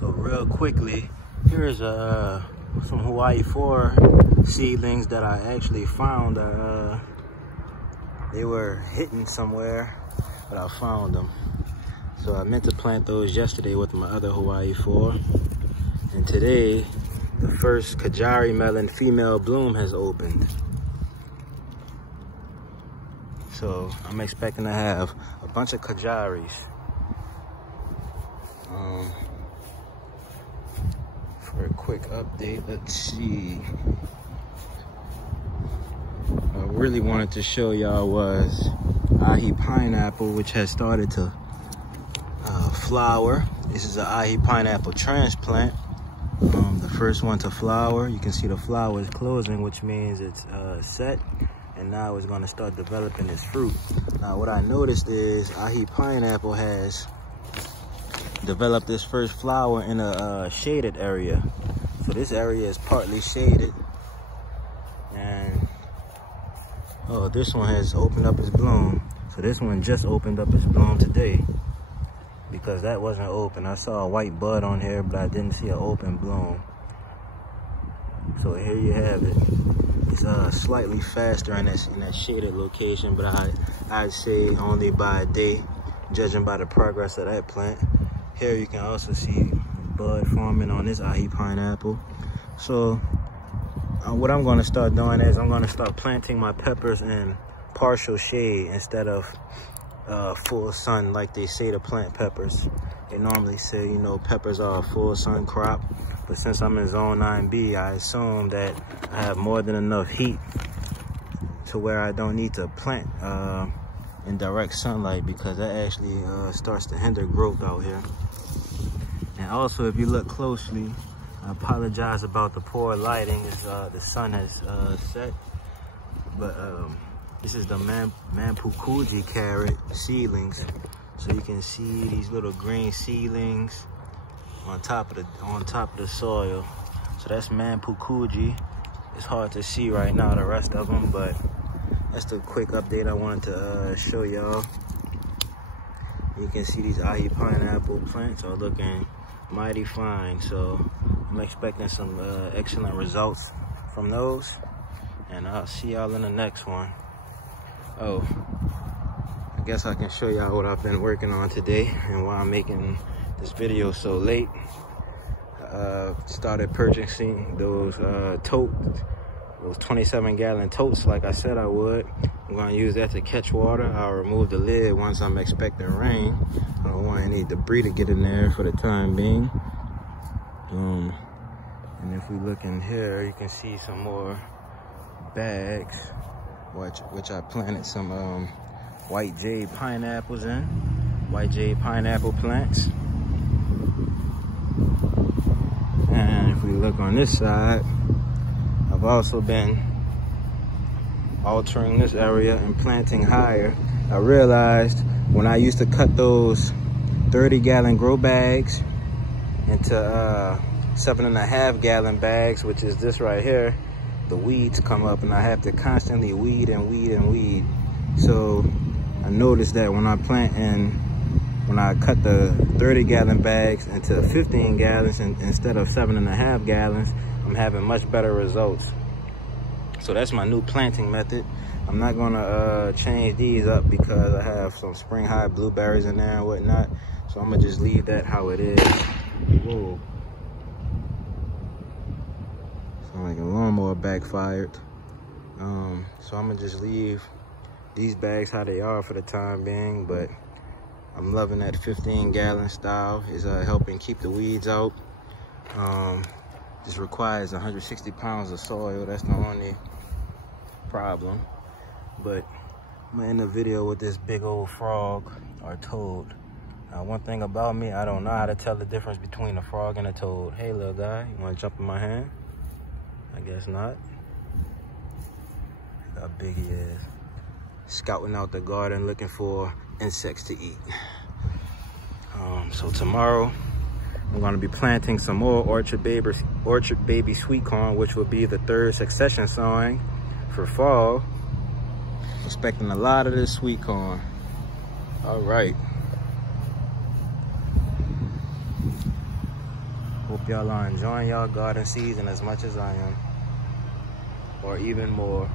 So real quickly, here's some Hawaii 4 seedlings that I actually found. They were hidden somewhere, but I found them. So I meant to plant those yesterday with my other Hawaii 4. And today, the first Kajari melon female bloom has opened. So I'm expecting to have a bunch of Kajaris. For a quick update, let's see. What I really wanted to show y'all was ahi pineapple, which has started to flower. This is an ahi pineapple transplant. The first one to flower. You can see the flower is closing, which means it's set. And now it's going to start developing its fruit. Now what I noticed is ahi pineapple has developed this first flower in a shaded area. So this area is partly shaded. And oh, this one has opened up its bloom. So this one just opened up its bloom today, because that wasn't open. I saw a white bud on here, but I didn't see an open bloom. So here you have it. It's slightly faster in that shaded location, but I'd say only by a day, judging by the progress of that plant. Here you can also see bud forming on this ahi pineapple. So what I'm going to start doing is I'm going to start planting my peppers in partial shade instead of full sun like they say to plant peppers. They normally say, you know, peppers are a full sun crop, but since I'm in zone 9B, I assume that I have more than enough heat to where I don't need to plant in direct sunlight, because that actually starts to hinder growth out here. And also, if you look closely, I apologize about the poor lighting. The sun has set, but this is the Mampukuji carrot seedlings. So you can see these little green seedlings on top of the soil. So that's Mampukuji. It's hard to see right now, the rest of them, but that's the quick update I wanted to show y'all. You can see these ahi pineapple plants are looking mighty fine. So I'm expecting some excellent results from those. And I'll see y'all in the next one. Oh, I guess I can show y'all what I've been working on today and why I'm making this video so late. Started purchasing those those 27-gallon totes like I said I would. I'm going to use that to catch water. I'll remove the lid once I'm expecting rain. I don't want any debris to get in there for the time being. And if we look in here, you can see some more bags, which I planted some white jade pineapples in, white jade pineapple plants. And if we look on this side, I've also been altering this area and planting higher. I realized when I used to cut those 30-gallon grow bags into 7.5-gallon bags, which is this right here, the weeds come up and I have to constantly weed and weed and weed. So I noticed that when I cut the 30-gallon bags into 15 gallons instead of 7.5 gallons, I'm having much better results. So that's my new planting method. I'm not gonna change these up because I have some spring high blueberries in there and whatnot. So I'm gonna just leave that how it is. Whoa. Sound like a lawnmower backfired. So I'm gonna just leave these bags how they are for the time being, but I'm loving that 15-gallon style. Is helping keep the weeds out. This requires 160 pounds of soil. That's the only problem. But I'm gonna end the video with this big old frog or toad. One thing about me, I don't know how to tell the difference between a frog and a toad. Hey, little guy, you wanna jump in my hand? I guess not. Look how big he is. Scouting out the garden looking for insects to eat. So tomorrow I'm going to be planting some more orchard baby sweet corn, which will be the 3rd succession sowing for fall. Expecting a lot of this sweet corn. All right. Hope y'all are enjoying y'all garden season as much as I am, or even more.